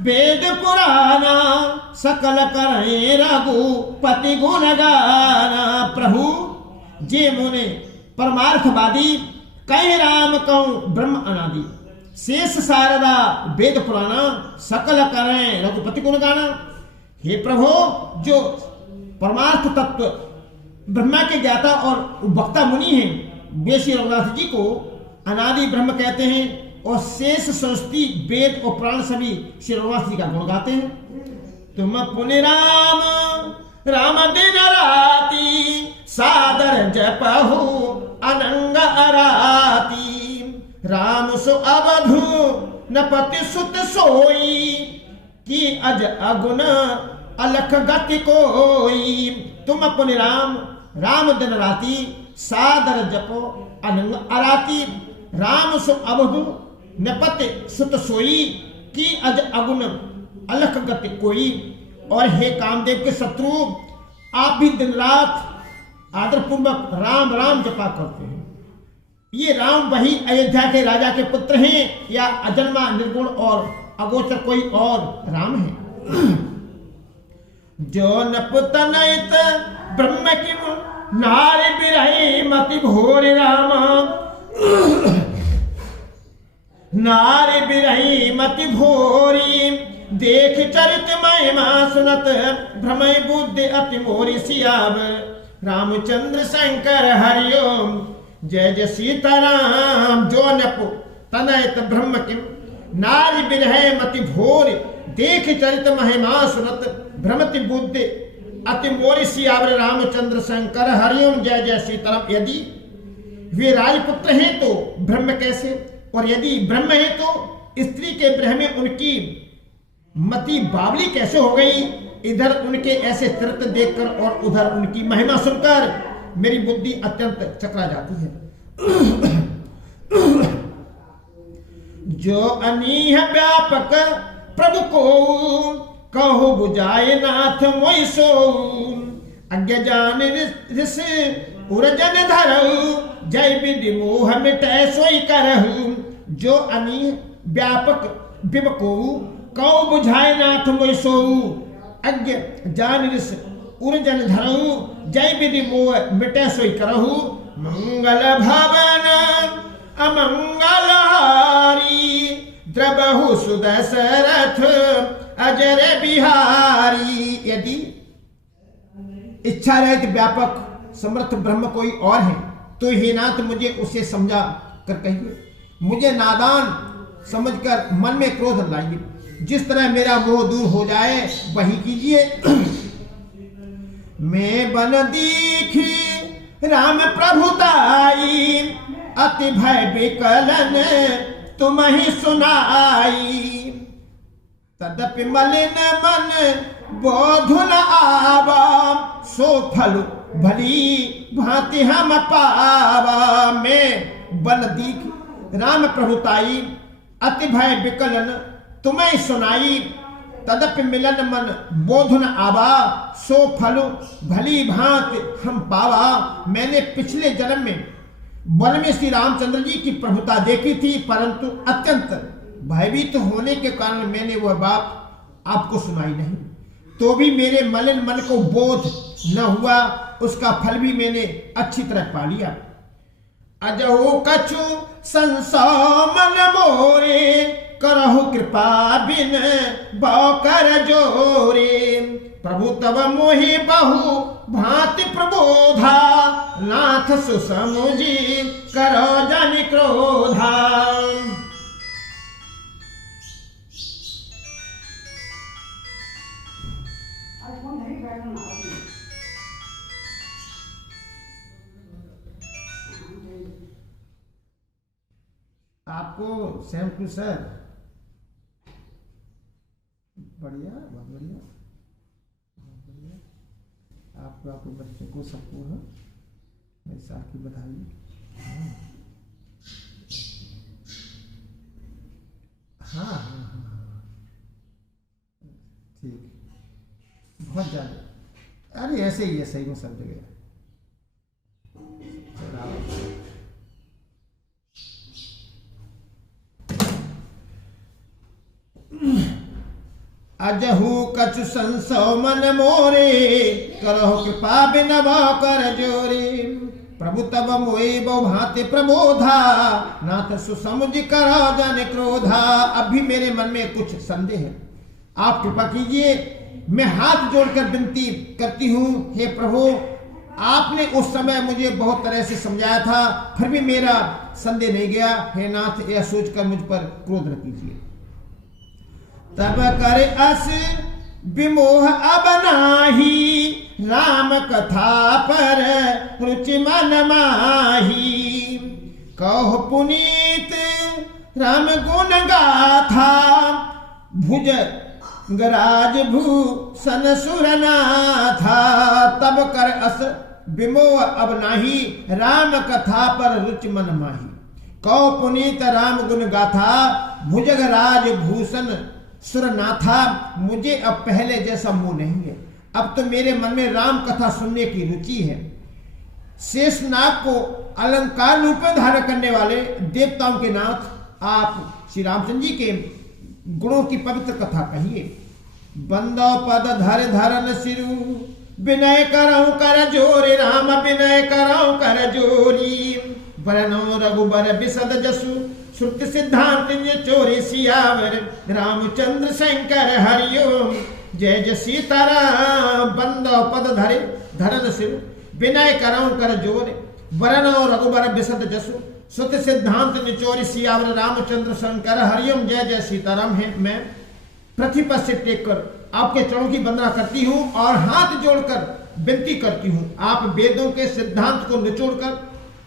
वेद पुराना सकल करें रघुपति गुण गाना। प्रभु जे मुने परमार्थवादी कहे राम कहूं ब्रह्म अनादि। शेष शारदा वेद पुराना सकल करें रघुपति गुण गाना। हे प्रभु जो परमार्थ तत्व ब्रह्मा के ज्ञाता और वक्ता मुनि हैं वे श्री रघुनाथ जी को अनादि ब्रह्म कहते हैं और शेष सरस्वती वेद और पुराण सभी श्री रघुनाथ जी का गुण गाते हैं। तुम पुण्य राम राम दिन राती सादर जपहु अनंग अराती। राम सो अवधु नपति सुत सोई की अज अगुण अलख गति कोई। तुम पुण्य राम राम दिन राती सादर जपो अनंग अराती। राम सो अवधु नपति सुत सोई की अज अगुण अलख गति कोई। और हे कामदेव के शत्रु आप भी दिन रात आदर पूर्वक राम राम जपा करते हैं। ये राम वही अयोध्या के राजा के पुत्र हैं या अजन्मा निर्गुण और अगोचर कोई और राम है। जो नपुतनयत ब्रह्म की नारी बिरही मति भोर राम। नारी बिरही मति भोरी देख चरित महिमा सुनत भ्रमय बुद्धि अति मोरी। सियाव रामचंद्र शंकर हरिओम जय जय सीताराम। जो नपु तनयत ब्रह्म किम नारी बिरह मति भोर देख चरित महिमा सुनत भ्रमति बुद्धि अति मोरी। सियावर रामचंद्र शंकर हरिओम जय जय सीताराम। यदि वे राजपुत्र हैं तो ब्रह्म कैसे, और यदि ब्रह्म है तो स्त्री के ब्रह में उनकी मति बावली कैसे हो गई। इधर उनके ऐसे चरित्र देखकर और उधर उनकी महिमा सुनकर मेरी बुद्धि अत्यंत चकरा जाती है। जो अनीह व्यापक प्रभु को कहो बुझाए नाथ मोई सो। अज्ञ जान ऋष उर्जन धरऊ जय विधि मोह मिटै सोई करहु। जो अनीह व्यापक विव को कहो बुझाए नाथ मोई सो। अज्ञ जान ऋष उर्जन धरऊ जय विधि मोह मिटै सोई करहु। मंगल भवन अमंगल हारी द्रबहु सुदशरथ अजर बिहारी। यदि इच्छा रहित व्यापक समर्थ ब्रह्म कोई और है तो हे नाथ मुझे उसे समझा कर कहिए। मुझे नादान समझकर मन में क्रोध लाइए। जिस तरह मेरा मोह दूर हो जाए वही कीजिए। मैं बन दीखी राम प्रभुताई अति भय विकलन तुम ही सुनाई। तदपि मलिन मन बोधुन आवा सो फल भली भांति हम पावा। मैं बन दीख राम प्रभुताई अति भय विकलन तुम्हें सुनाई। तदपि मिलन मन बोधन आवा सो फल भली भांति हम पावा। मैंने पिछले जन्म में वन में श्री रामचंद्र जी की प्रभुता देखी थी, परंतु अत्यंत भयभीत होने के कारण मैंने वह बात आपको सुनाई नहीं। तो भी मेरे मलिन मन को बोध न हुआ, उसका फल भी मैंने अच्छी तरह पा लिया। अजहु कछु संसो मन मोरे करहु कृपा बिन बौकर जोरे। प्रभु तब मोहि बहु भांति प्रबोधा नाथ सुसमुझी करो जन क्रोधा। आपको सैम सर बढ़िया, बहुत बढ़िया, बहुत बढ़िया। आपको आपके बच्चों को सबको है मेरे साल की बधाई। हाँ हाँ हाँ हाँ ठीक, बहुत ज़्यादा। अरे ऐसे ही है, सही में सब जगह। अजहू कछु संसव मन मोरे, करहु कृपा बिनवा कर जोरे। प्रभु तब मोए बहु भांति प्रबोधा, नाथ सुसमुझ करो जन क्रोधा। अब भी मेरे मन में कुछ संदेह है, आप कृपा कीजिए। मैं हाथ जोड़कर विनती करती हूँ, हे प्रभु आपने उस समय मुझे बहुत तरह से समझाया था, फिर भी मेरा संदेह नहीं गया। हे नाथ यह सोचकर मुझ पर क्रोध न कीजिए। तब कर अस विमोह अब नाही, राम कथा पर रुचि मन माही। कहो पुनीत राम गुण गाथा, भुज गराज भूषण सुरनाथा। तब कर अस विमोह अब नाही, राम कथा पर रुचि मन माही। कहो पुनीत राम गुण गाथा, भुजगराज भूषण सुरनाथा। मुझे अब पहले जैसा मुंह नहीं है, अब तो मेरे मन में राम कथा सुनने की रुचि है। शेषनाग को अलंकार रूप में धारण करने वाले देवताओं के नाथ आप श्री रामचंद्र जी के गुणों की पवित्र कथा कहिए। बंदो पद धर धरन सिरु, विनय करऊं कर जोरी। राम विनय करऊं कर जोरी, बरनो रघुबर बिसद जसु। श्रुति सिद्धांत चोरी सियावर, रामचंद्र शंकर हरिओम। जय जय सीताराम। बंदो पद धरे धरन सिरु, विनय करऊं कर जोरे। बरनो रघुबर बिसद जसु, श्रुति सिद्धांत निचोरी सियावर। रामचंद्र शंकर हरिओम। जय जय सीताराम। है मैं पृथ्वी पर सिर टेक कर आपके चरणों की वंदना करती हूँ और हाथ जोड़कर विनती करती हूँ, आप वेदों के सिद्धांत को निचोड़कर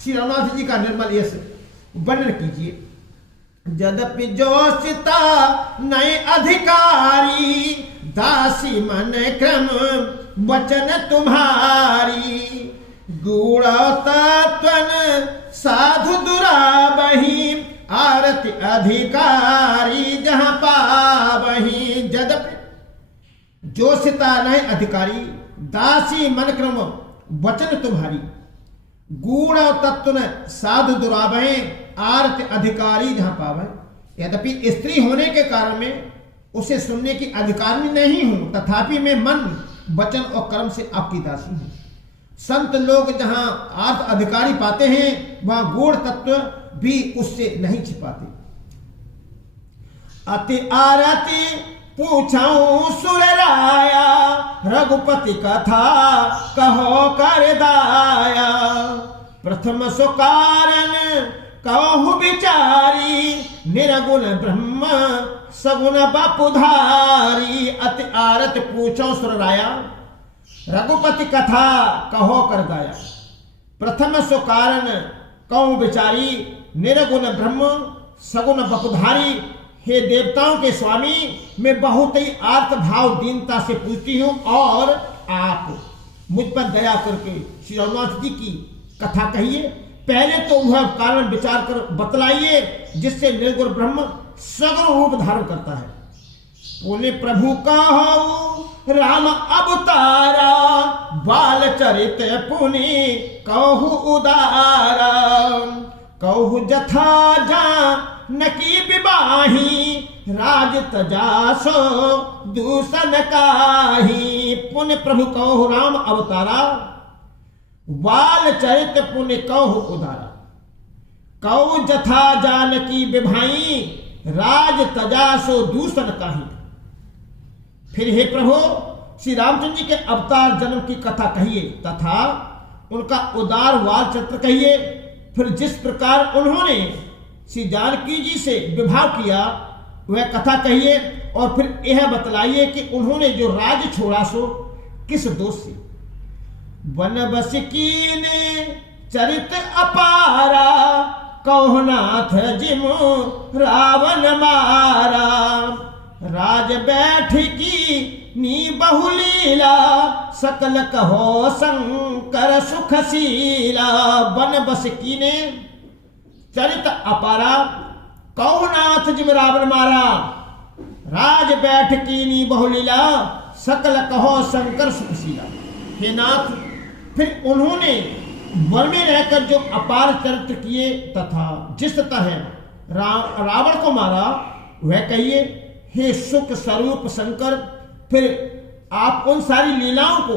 श्री रघुनाथ जी का निर्मल यश वर्णन कीजिए। यद्यपि जोशिता नए अधिकारी, दासी मन क्रम वचन तुम्हारी। गूढ़ तत्वन साधु दुराबही, आरती अधिकारी जहां पावही। यद्यपि जोशिता नए अधिकारी, दासी मन क्रम वचन तुम्हारी। गूढ़ तत्व साधु दुराबहे, आरत अधिकारी जहां पावे। यद्यपि स्त्री होने के कारण में उसे सुनने की अधिकारी नहीं हूं, तथापि मैं मन वचन और कर्म से आपकी दासी हूं। संत लोग जहां आर्थ अधिकारी पाते हैं, वहां गूढ़ तत्व भी उससे नहीं छिपाते। अति आरती पूछाऊं सुर राया, रघुपति कथा कहो कर दाया। प्रथम सो कारण कहु विचारी, निरगुण ब्रह्म सगुण बापुधारी। अति आरत पूछो सुर राया, रघुपति कथा कहो कर दाया। प्रथम सो कारण कहु विचारी, निरगुण ब्रह्म सगुण बापुधारी। हे देवताओं के स्वामी, मैं बहुत ही आर्त भाव दीनता से पूछती हूँ और आप मुझ पर दया करके श्री रघुनाथ जी की कथा कहिए। पहले तो वह कारण विचार कर बतलाइए जिससे निर्गुण ब्रह्म सगुण रूप धारण करता है। बोले प्रभु कहो राम अवतारा, बाल चरित पुनि कहु उदारा। कहु जथा जानकी विवाही, राज तजासो दूषण काही। पुण्य प्रभु कहु राम अवतारा, बाल चरित पुण्य कहु उदारा। कहु जथा जानकी विभाई, राज तजासो दूषण काही। फिर हे प्रभु श्री रामचंद्र जी के अवतार जन्म की कथा कहिए तथा उनका उदार वाल चरित्र कहिए। फिर जिस प्रकार उन्होंने श्री जानकी जी से विवाह किया वह कथा कहिए और फिर यह बतलाइए कि उन्होंने जो राज छोड़ा सो किस दोष से। वनबस कीने चरित अपारा, कौनाथ जिमु रावण मारा। राज बैठकी नी बहुलीला, सकल कहो शंकर सुखशीला। वन बस कीने चरित अपारा, कौनाथ जिम रावण मारा। राज बैठकी नी बहुलीला, सकल कहो शंकर सुखशीला। हे नाथ, फिर उन्होंने वन में रहकर जो अपार चरित्र किए तथा जिस तरह रावण को मारा वह कहिए। हे सुख स्वरूप शंकर, फिर आप उन सारी लीलाओं को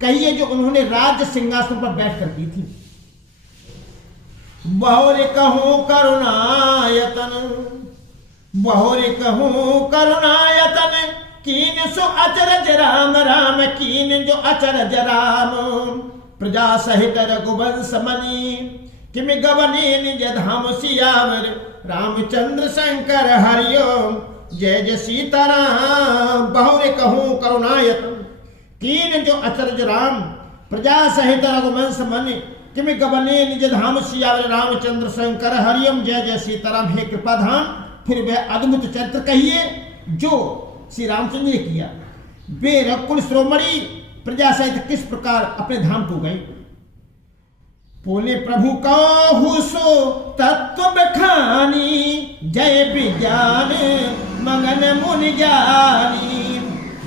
कहिए जो उन्होंने राज्य सिंहासन पर बैठ कर की थी। बहुरे कहूं करुणायतन, बहुरे कहूं करुणायतन, कीन सो अचरज राम राम, कीन जो अचरज राम। प्रजा सहित रघुवंश मनी, किम गवने निज धाम सियावर। रामचंद्र शंकर हरिओम, जय जय सीताराम। बहुरे कहूं करुणायतन, कीन जो अचरज राम। प्रजा सहित रघुवंश मनि, किम गवने निज धाम सियावर। रामचंद्र शंकर हरिओम, जय जय सीताराम। हे कृपा धाम, फिर वह अद्भुत चरित्र कहिए जो श्री रामचंद्र ने किया। वे रघुकुल शिरोमणि प्रजा सहित किस प्रकार अपने धाम को गए। बोले प्रभु कहु सो तत्व बखानी, जय विज्ञान मगन मुनि ज्ञानी।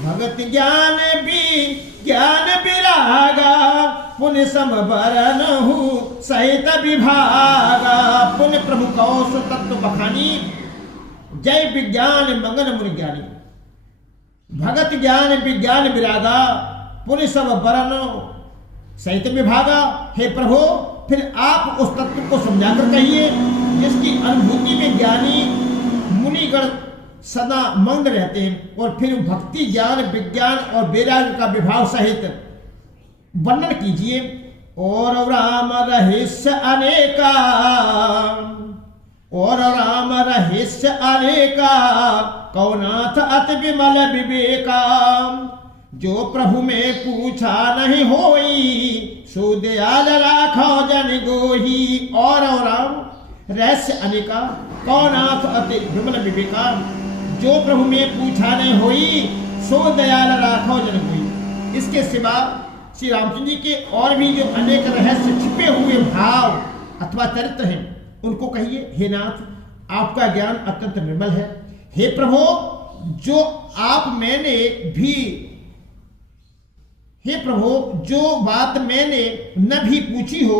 भगत ज्ञान भी ज्ञान विरागा, पुण्य समबरन हूँ सहित विभागा। पुण्य प्रभु कहु सो तत्व बखानी, जय विज्ञान मगन मुनि ज्ञानी। भगत ज्ञान विज्ञान विरागा, पुण्य समबरन सहित विभागा। हे प्रभु, फिर आप उस तत्व को समझाकर कहिए जिसकी अनुभूति में ज्ञानी मुनिगण सदा मग्न रहते हैं। और फिर भक्ति ज्ञान विज्ञान और वैराग्य का विभाव सहित वर्णन कीजिए। और राम रहस्य अनेका, और राम रहस्य अनेका, कौनाथ अति विमल विवेका। जो प्रभु में पूछा नहीं होई, सो दयाल राखो जन गोही। और रहस्य अनेका, कौनाथ अति विमल विवेका। जो प्रभु में पूछा नहीं होई, सो दयाल राखो जन गोही। इसके सिवा श्री रामचंद्र जी के और भी जो अनेक रहस्य छिपे हुए भाव अथवा चरित्र हैं, उनको कहिए। हे नाथ, आपका ज्ञान अत्यंत निर्मल है। हे प्रभु, जो आप मैंने भी, हे प्रभु, जो बात मैंने न भी पूछी हो,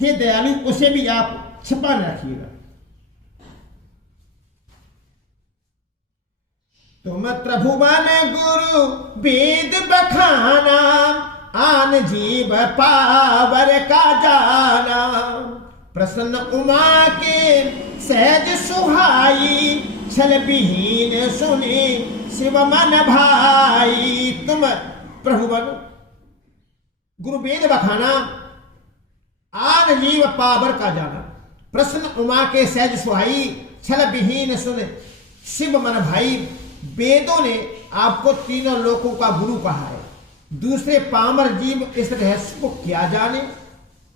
हे दयालु, उसे भी आप छिपा न रखिएगा। तुम त्रिभुवन गुरु वेद बखाना, आन जीव पावर का जाना। प्रसन्न उमा के सहज सुहाई, छल विहीन सुने शिव मन भाई। तुम प्रभुवन गुरु वेद बखाना, आन जीव पावर का जाना। प्रसन्न उमा के सहज सुहाई, छल विहीन सुन शिव मन भाई। वेदों ने आपको तीनों लोकों का गुरु कहा है। दूसरे पामर जीव इस रहस्य को क्या जाने।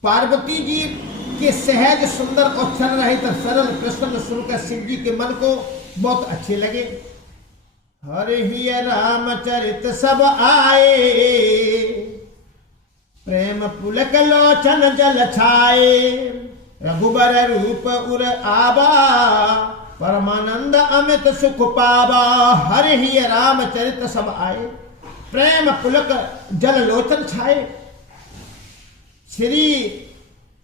पार्वती जी के सहज सुंदर और छल रहित सरल प्रसन्न सुनकर शिव जी के मन को बहुत अच्छे लगे। हरि ही रामचरित सब आए, प्रेम पुलक लोचन जल छाए। रघुबर रूप उर आबा, परमानंद अमित सुख पावा। हरि ही रामचरित सब आए, प्रेम पुलक जल लोचन छाए। श्री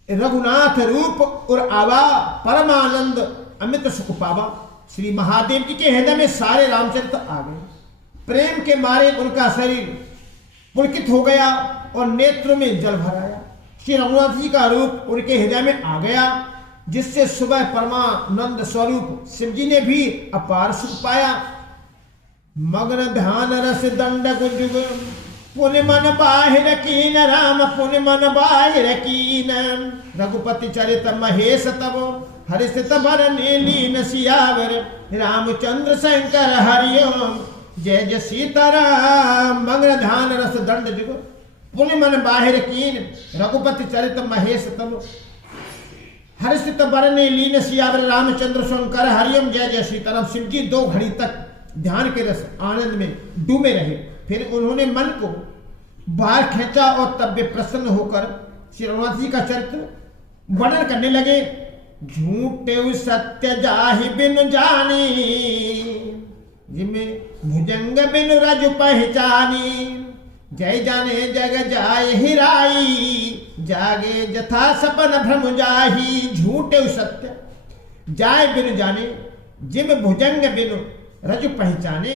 रघुनाथ रूप और आवा, परमानंद अमित सुख पावा। श्री महादेव जी के हृदय में सारे रामचरित्र आ गए। प्रेम के मारे उनका शरीर पुलकित हो गया और नेत्र में जल भर आया। श्री रघुनाथ जी का रूप उनके हृदय में आ गया, जिससे सुबह परमानंद स्वरूप शिव जी ने भी अपार सुख पाया। मग्न ध्यान रस दंड गुंजुग, पुण्य मन बाहिर कीन राम, पुण्य मन बाहिर कीन। रघुपति चरित महेश तब, हरिषित बरने लीन सियावर। रामचंद्र शंकर हरिओम, जय जय सीताराम। मग्न ध्यान रस दंड जुग, पुण्य मन बाहिर कीन। रघुपति चरित महेश तब, हर्षित बरने लीन सियावर। रामचंद्र शंकर हरिओम, जय जय सीताराम। शिव जी 2 घड़ी तक ध्यान के रस आनंद में डूबे रहे। फिर उन्होंने मन को बाहर खींचा और तब वे प्रसन्न होकर श्री रघुनाथ जी का चरित्र वर्णन करने लगे। झूठे सत्य जाहि बिनु जानी, जिमें भुजंग बिनु रज पहचानी। जय जाने जग जाय हिराई, जागे जथा सपन भ्रम जाही। झूठे सत्य जाय बिनु जाने, जिम भुजंग बिनु रज पहचाने